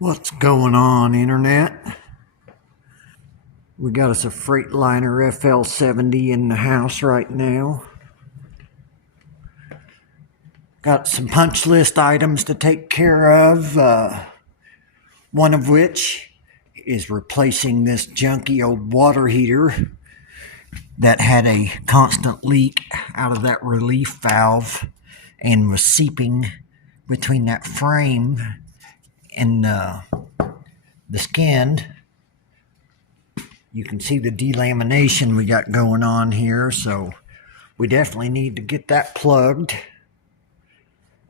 What's going on, Internet? We got us a Freightliner FL70 in the house right now. Got some punch list items to take care of, one of which is replacing this junky old water heater that had a constant leak out of that relief valve and was seeping between that frame and the skin. You can see the delamination we got going on here, so we definitely need to get that plugged,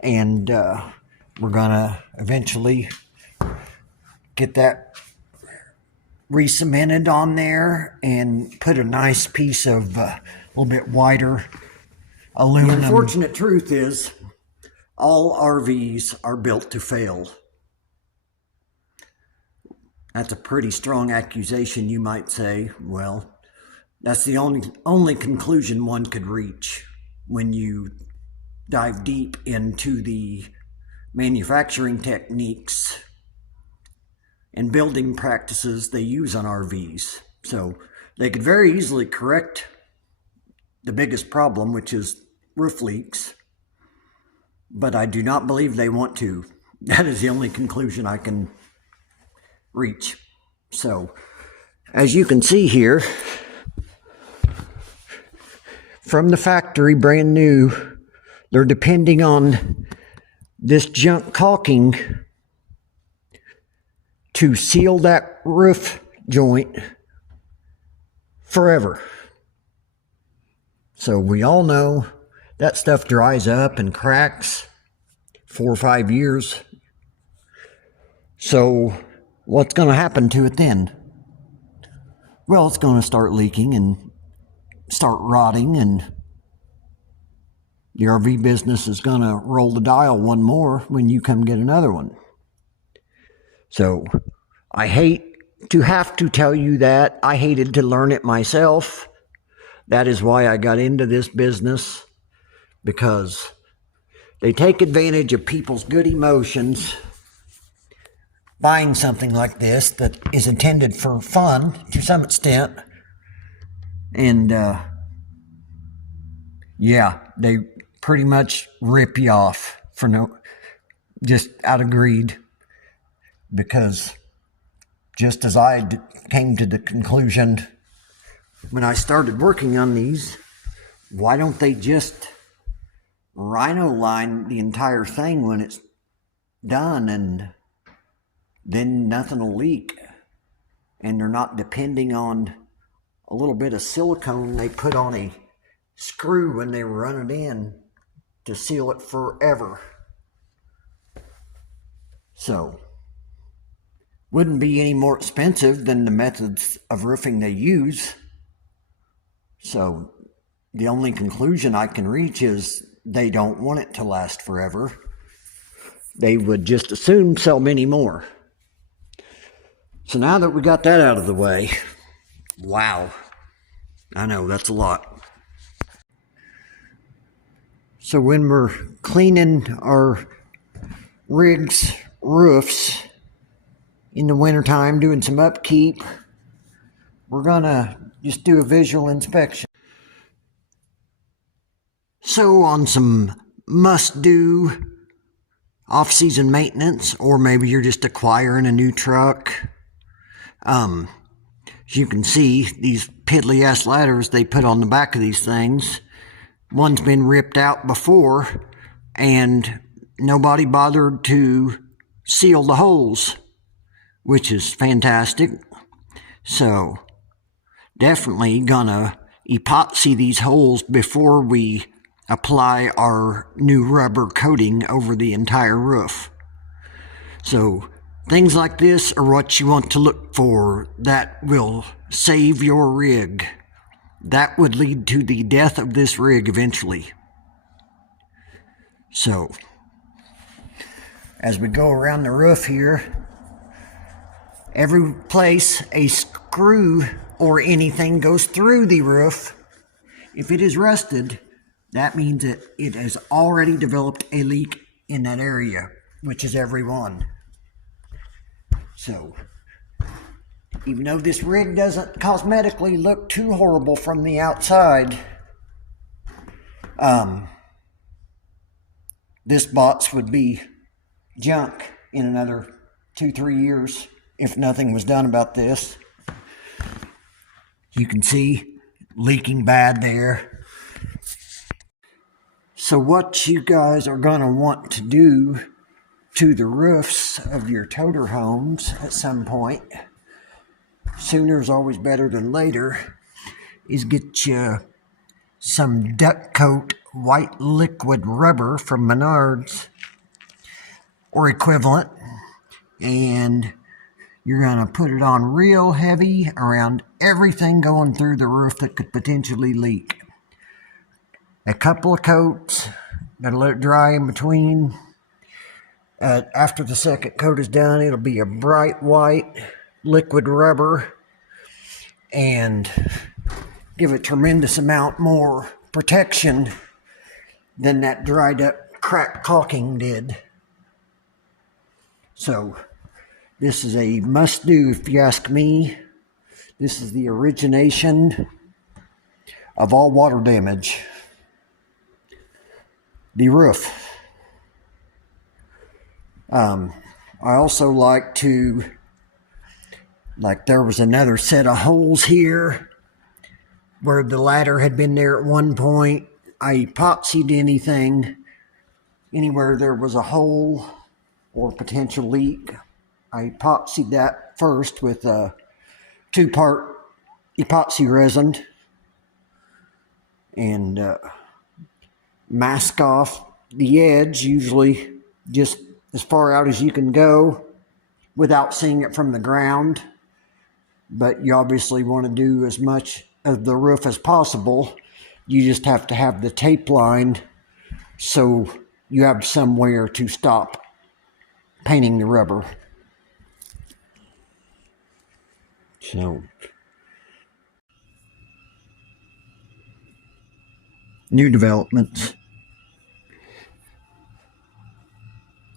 and we're gonna eventually get that re-cemented on there and put a nice piece of a little bit wider aluminum. The unfortunate truth is all RVs are built to fail. That's a pretty strong accusation, you might say. Well, that's the only conclusion one could reach when you dive deep into the manufacturing techniques and building practices they use on RVs. So they could very easily correct the biggest problem, which is roof leaks, but I do not believe they want to. That is the only conclusion I can reach. So, as you can see here, from the factory, brand new, they're depending on this junk caulking to seal that roof joint forever. So we all know that stuff dries up and cracks 4 or 5 years. So what's going to happen to it then? Well, it's going to start leaking and start rotting, and the RV business is going to roll the dial one more when you come get another one. So I hate to have to tell you that. I hated to learn it myself. That is why I got into this business, because they take advantage of people's good emotions buying something like this that is intended for fun to some extent. And yeah, they pretty much rip you off for just out of greed. Because just as I came to the conclusion when I started working on these, why don't they just rhino line the entire thing when it's done, and then nothing will leak, and they're not depending on a little bit of silicone they put on a screw when they run it in to seal it forever. So wouldn't be any more expensive than the methods of roofing they use. So the only conclusion I can reach is they don't want it to last forever. They would just as soon sell many more. So now that we got that out of the way, wow, I know that's a lot. So when we're cleaning our rigs' roofs in the wintertime, doing some upkeep, we're gonna just do a visual inspection. So on some must-do off-season maintenance, or maybe you're just acquiring a new truck, as you can see, these piddly-ass ladders they put on the back of these things, one's been ripped out before, and nobody bothered to seal the holes, which is fantastic. So definitely gonna epoxy these holes before we apply our new rubber coating over the entire roof. So things like this are what you want to look for that will save your rig. That would lead to the death of this rig eventually. So as we go around the roof here, every place a screw or anything goes through the roof, if it is rusted, that means that it has already developed a leak in that area, which is every one. So, even though this rig doesn't cosmetically look too horrible from the outside, this box would be junk in another 2-3 years if nothing was done about this. You can see leaking bad there. So what you guys are going to want to do to the roofs of your toter homes at some point, sooner is always better than later, is get you some duct coat white liquid rubber from Menards or equivalent, and you're going to put it on real heavy around everything going through the roof that could potentially leak. A couple of coats, gotta let it dry in between. After the second coat is done, it'll be a bright white liquid rubber and give a tremendous amount more protection than that dried up cracked caulking did. So this is a must do if you ask me. This is the origination of all water damage. The roof. I also like there was another set of holes here where the ladder had been there at one point. I epoxied anywhere there was a hole or potential leak. I epoxied that first with a 2-part epoxy resin and mask off the edge, usually just as far out as you can go without seeing it from the ground. But you obviously want to do as much of the roof as possible. You just have to have the tape lined so you have somewhere to stop painting the rubber. So, new developments.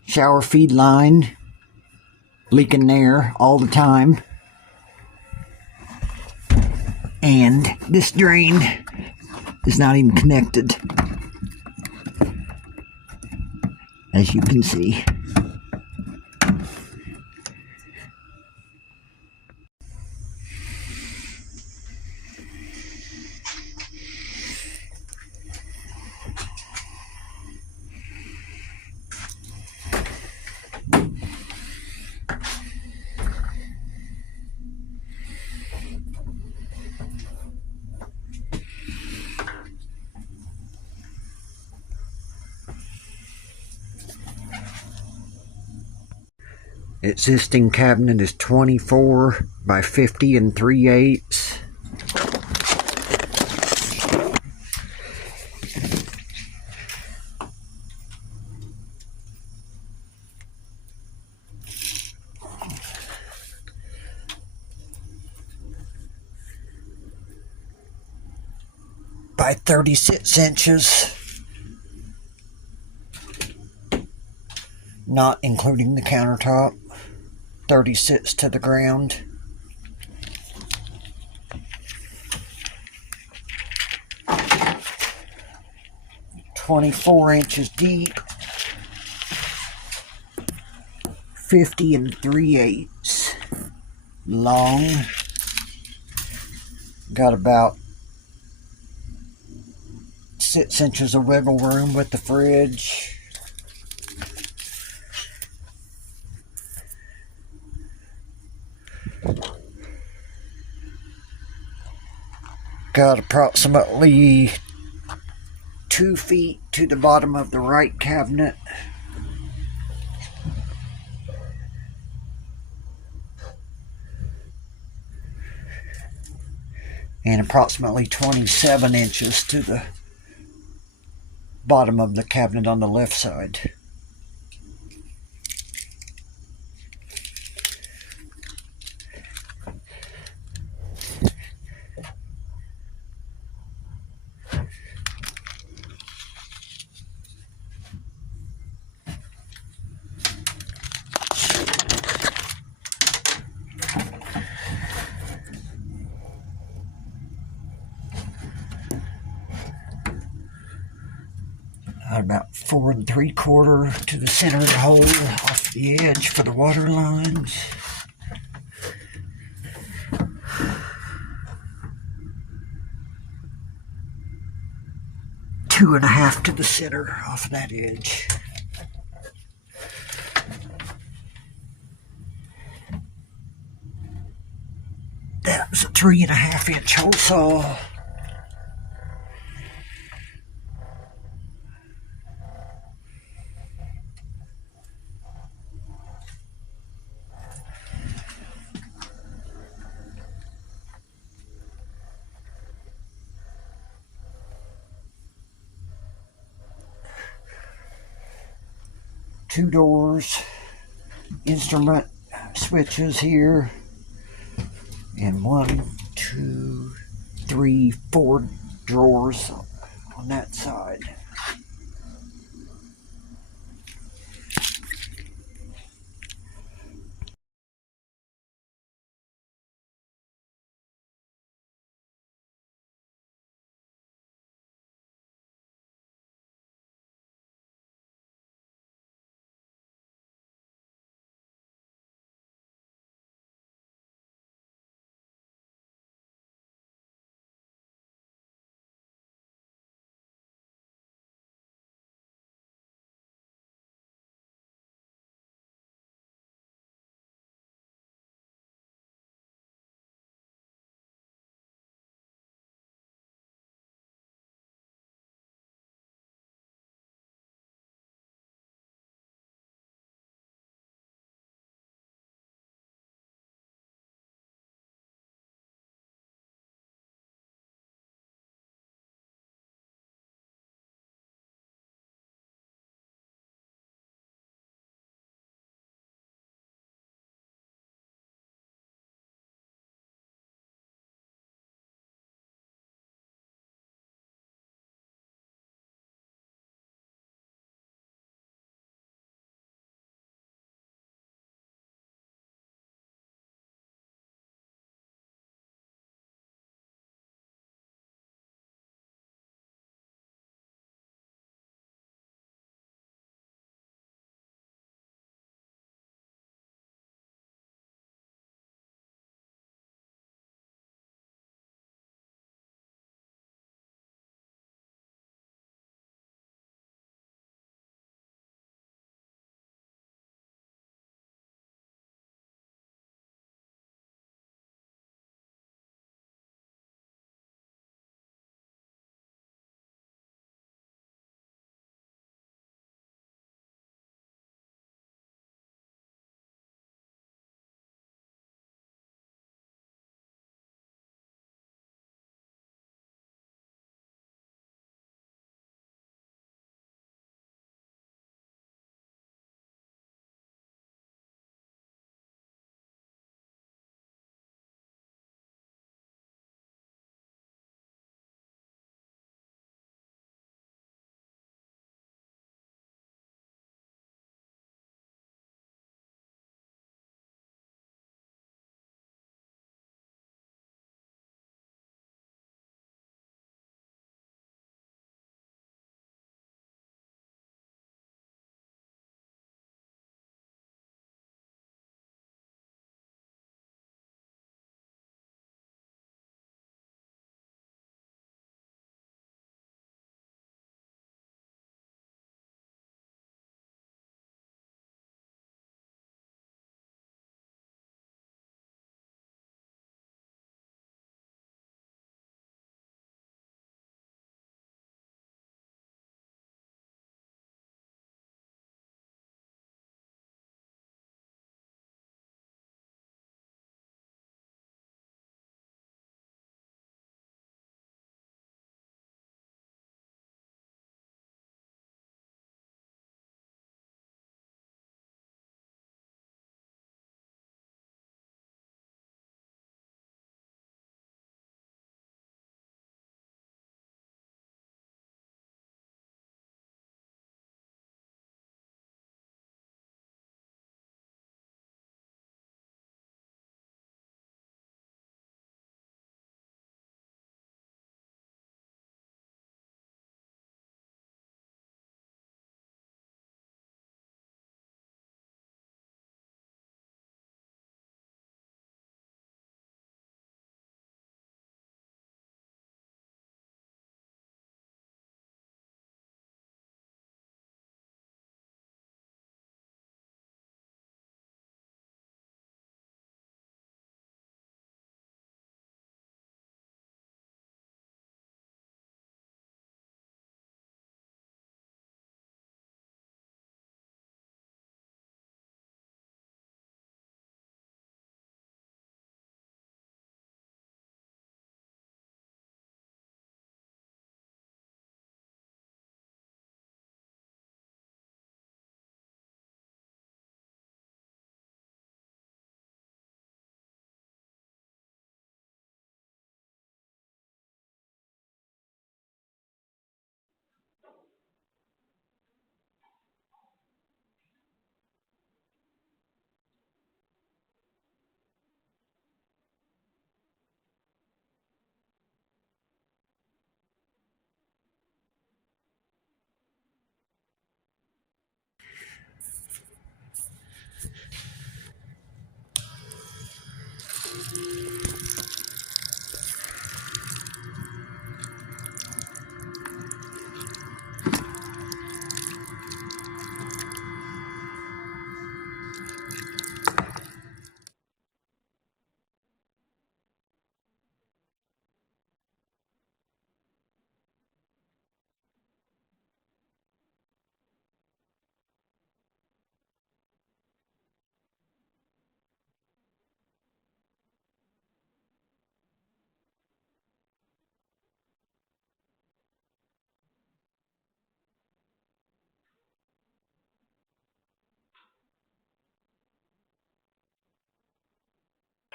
Shower feed line leaking there all the time. And this drain is not even connected, as you can see. Existing cabinet is 24 by 50 3/8. By 36 inches, not including the countertop. 36 to the ground. "24 inches deep, 50 3/8 long. Got about 6 inches of wiggle room with the fridge. Got approximately 2 feet to the bottom of the right cabinet. And approximately 27 inches to the bottom of the cabinet on the left side. 4 3/4 to the center of the hole off the edge for the water lines. Two and a half to the center off that edge. That was a 3.5-inch hole saw. Two doors, instrument switches here, and 1, 2, 3, 4 drawers on that side.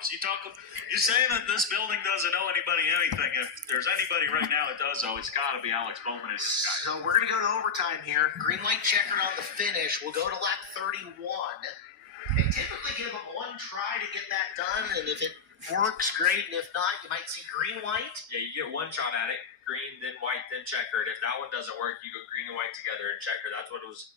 You saying that this building doesn't owe anybody anything. If there's anybody right now that does owe, it's got to be Alex Bowman and this guy. So we're going to go to overtime here. Green light checkered on the finish. We'll go to lap 31. They typically give them one try to get that done, and if it works, great, and if not, you might see green-white. Yeah, you get one shot at it, green, then white, then checkered. If that one doesn't work, you go green and white together and checker. That's what it was